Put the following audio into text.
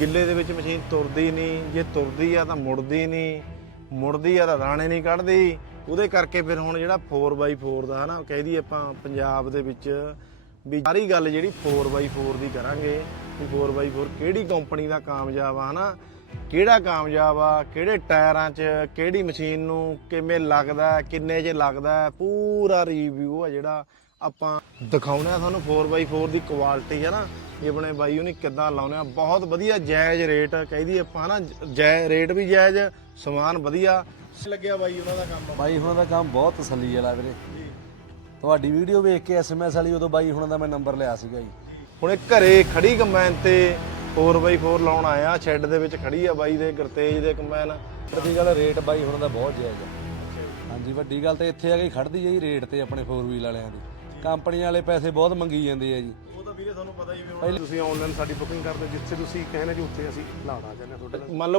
ਗਿੱਲੇ ਦੇ ਵਿੱਚ ਮਸ਼ੀਨ ਤੁਰਦੀ ਨਹੀਂ, ਜੇ ਤੁਰਦੀ ਆ ਤਾਂ ਮੁੜਦੀ ਨਹੀਂ, ਮੁੜਦੀ ਆ ਤਾਂ ਰਾਣੇ ਨਹੀਂ ਕੱਢਦੀ। ਉਹਦੇ ਕਰਕੇ ਫਿਰ ਹੁਣ ਜਿਹੜਾ 4x4 ਦਾ ਹਨਾ, ਕਹਿ ਦਈਏ ਆਪਾਂ ਪੰਜਾਬ ਦੇ ਵਿੱਚ ਵੀ ਸਾਰੀ ਗੱਲ ਜਿਹੜੀ 4x4 ਦੀ ਕਰਾਂਗੇ, ਵੀ 4x4 ਕਿਹੜੀ ਕੰਪਨੀ ਦਾ ਕਾਮਯਾਬ ਆ ਹਨਾ, ਕਿਹੜਾ ਕਾਮਯਾਬ ਆ, ਕਿਹੜੇ ਟਾਇਰਾਂ 'ਚ, ਕਿਹੜੀ ਮਸ਼ੀਨ ਨੂੰ ਕਿਵੇਂ ਲੱਗਦਾ ਕਿੰਨੇ 'ਚ ਲੱਗਦਾ ਪੂਰਾ ਰਿਵਿਊ ਆ ਜਿਹੜਾ ਆਪਾਂ ਦਿਖਾਉਣਾ ਤੁਹਾਨੂੰ 4x4 ਦੀ ਕੁਆਲਿਟੀ ਹੈ ਨਾ ਇਹ ਆਪਣੇ ਬਾਈ ਉਹਨੇ ਕਿੱਦਾਂ ਲਾਉਣੇ ਆ। ਬਹੁਤ ਵਧੀਆ ਜਾਇਜ਼ ਰੇਟ ਕਹਿੰਦੀ ਆਪਾਂ ਹਨਾ ਜਾਇਜ਼ ਰੇਟ ਵੀ ਜਾਇਜ਼ ਸਮਾਨ ਵਧੀਆ। ਲੱਗਿਆ ਬਾਈ ਉਹਨਾਂ ਦਾ ਕੰਮ। ਬਾਈ ਹੁਣਾਂ ਦਾ ਕੰਮ ਬਹੁਤ ਤਸੱਲੀ ਵਾਲਾ ਵੀਰੇ। ਤੁਹਾਡੀ ਵੀਡੀਓ ਵੇਖ ਕੇ ਐਸਐਮਐਸ ਵਾਲੀ ਉਦੋਂ ਬਾਈ ਹੁਣਾਂ ਦਾ ਮੈਂ ਨੰਬਰ ਲਿਆ ਸੀਗਾ ਜੀ। ਹੁਣ ਇਹ ਘਰੇ ਖੜੀ ਕੰਬਾਈਨ ਤੇ 4x4 ਲਾਉਣ ਆਇਆ ਸ਼ੈੱਡ ਦੇ ਵਿੱਚ ਖੜੀ ਆ ਬਾਈ ਦੇ ਗਰਤੇਜ ਦੇ ਕੰਬਾਈਨ। ਵੱਡੀ ਗੱਲ ਰੇਟ ਬਾਈ ਹੁਣਾਂ ਦਾ ਬਹੁਤ ਜਾਇਜ਼ ਆ। ਹਾਂਜੀ ਵੱਡੀ ਗੱਲ ਤੇ ਇੱਥੇ ਆ ਕੇ ਖੜਦੀ ਹੈ ਜੀ ਰੇਟ ਤੇ ਆਪਣੇ 4 ਵੀਲ ਵਾਲਿਆਂ ਦੀ। ਕੰਪਨੀ ਵਾਲੇ ਪੈਸੇ ਬਹੁਤ ਮੰਗੀ ਜਾਂਦੇ ਆ ਜੀ। ਵੀਰੇ ਤੁਹਾਨੂੰ ਪਤਾ ਹੀ ਵੀ ਤੁਸੀਂ ਆਨਲਾਈਨ ਸਾਡੀ ਬੁਕਿੰਗ ਕਰਦੇ ਜਿੱਥੇ ਤੁਸੀਂ ਕਹਿੰਦੇ ਜੀ ਉੱਥੇ ਅਸੀਂ ਲਾਉਣਾ ਚਾਹੁੰਦੇ ਹਾਂ ਤੁਹਾਡੇ ਨਾਲ ਮੰਨ ਲਓ